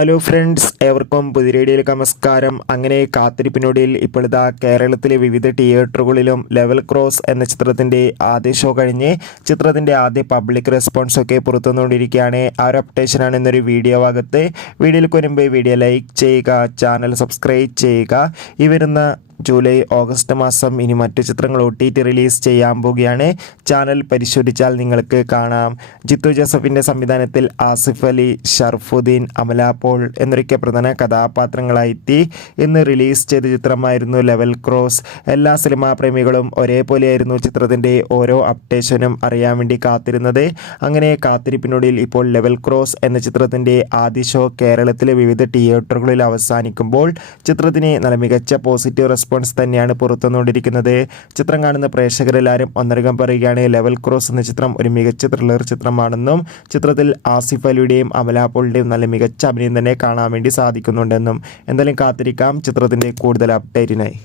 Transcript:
Hello friends, ഏവർക്കും പുതിയ വീഡിയോയിലേക്ക് നമസ്കാരം. അങ്ങനെ കാത്തിരിപ്പിനൊടുവിൽ ഇപ്പോൾ ഇതാ കേരളത്തിലെ വിവിധ തിയേറ്ററുകളിലും ലെവൽ ക്രോസ് എന്ന ചിത്രത്തിൻ്റെ ആദ്യ ഷോ കഴിഞ്ഞ് ചിത്രത്തിൻ്റെ ആദ്യ പബ്ലിക് റെസ്പോൺസ് ഒക്കെ പുറത്തുവന്നുകൊണ്ടിരിക്കുകയാണ്. ആ ഒരു അപ്ഡേഷനാണ് ഇന്നൊരു വീഡിയോ ഭാഗത്ത്. വീഡിയോയിലേക്ക് വരുമ്പോൾ വീഡിയോ ലൈക്ക് ചെയ്യുക, ചാനൽ സബ്സ്ക്രൈബ് ചെയ്യുക. ഈ വരുന്ന ജൂലൈ ഓഗസ്റ്റ് മാസം ഇനി മറ്റു ചിത്രങ്ങൾ OTT റിലീസ് ചെയ്യാൻ പോവുകയാണ്. ചാനൽ പരിശോധിച്ചാൽ നിങ്ങൾക്ക് കാണാം. ജിത്തു ജോസഫിൻ്റെ സംവിധാനത്തിൽ ആസിഫ് അലി, ഷർഫുദ്ദീൻ, അമല പോൾ എന്നൊക്കെ പ്രധാന കഥാപാത്രങ്ങളായി ഇന്ന് റിലീസ് ചെയ്ത ചിത്രമായിരുന്നു ലെവൽ ക്രോസ്. എല്ലാ സിനിമാ പ്രേമികളും ഒരേപോലെയായിരുന്നു ചിത്രത്തിൻ്റെ ഓരോ അപ്ഡേഷനും അറിയാൻ വേണ്ടി കാത്തിരുന്നത്. അങ്ങനെ കാത്തിരിപ്പിനൊടുവിൽ ഇപ്പോൾ ലെവൽ ക്രോസ് എന്ന ചിത്രത്തിൻ്റെ ആദ്യ ഷോ കേരളത്തിലെ വിവിധ തിയേറ്ററുകളിൽ അവസാനിക്കുമ്പോൾ ചിത്രത്തിന് നല്ല മികച്ച പോസിറ്റീവ് റെസ്പോൺസ് തന്നെയാണ് പുറത്തുവന്നുകൊണ്ടിരിക്കുന്നത്. ചിത്രം കാണുന്ന പ്രേക്ഷകരെല്ലാവരും ഒന്നടങ്കം പറയുകയാണ് ലെവൽ ക്രോസ് എന്ന ചിത്രം ഒരു മികച്ച ത്രില്ലർ ചിത്രമാണെന്നും ചിത്രത്തിൽ ആസിഫ് അലിയുടെയും അമല പോളിൻ്റെയും നല്ല മികച്ച അഭിനയം തന്നെ കാണാൻ വേണ്ടി സാധിക്കുന്നുണ്ടെന്നും. എന്തായാലും കാത്തിരിക്കാം ചിത്രത്തിൻ്റെ കൂടുതൽ അപ്ഡേറ്റിനായി.